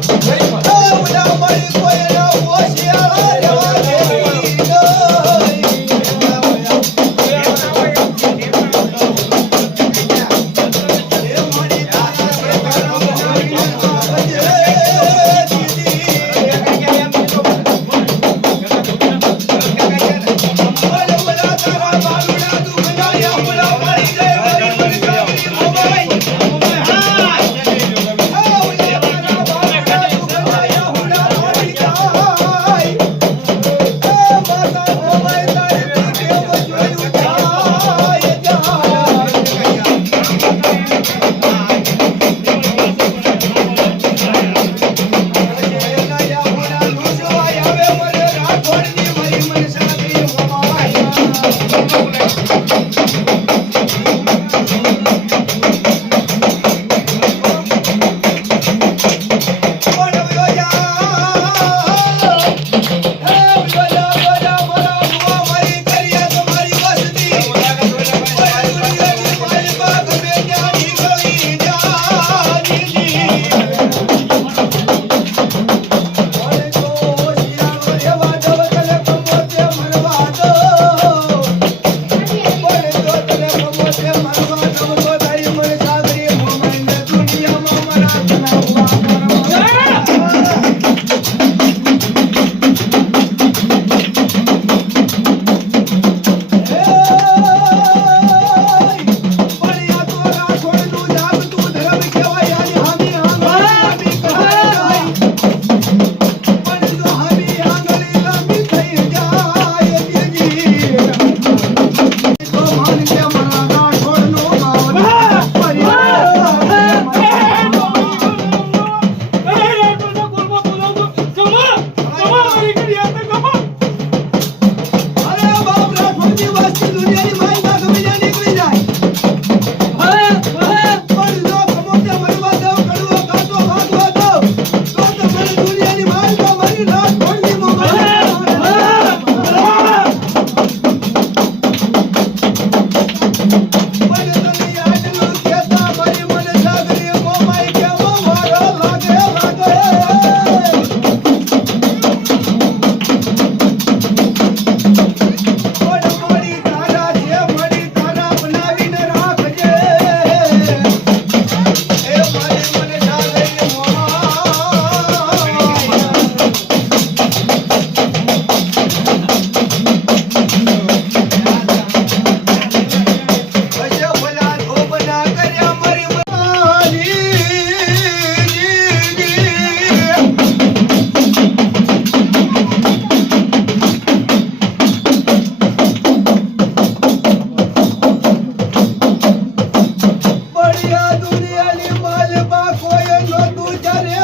Hey, without money. કોઈ નહોતું જ્યારે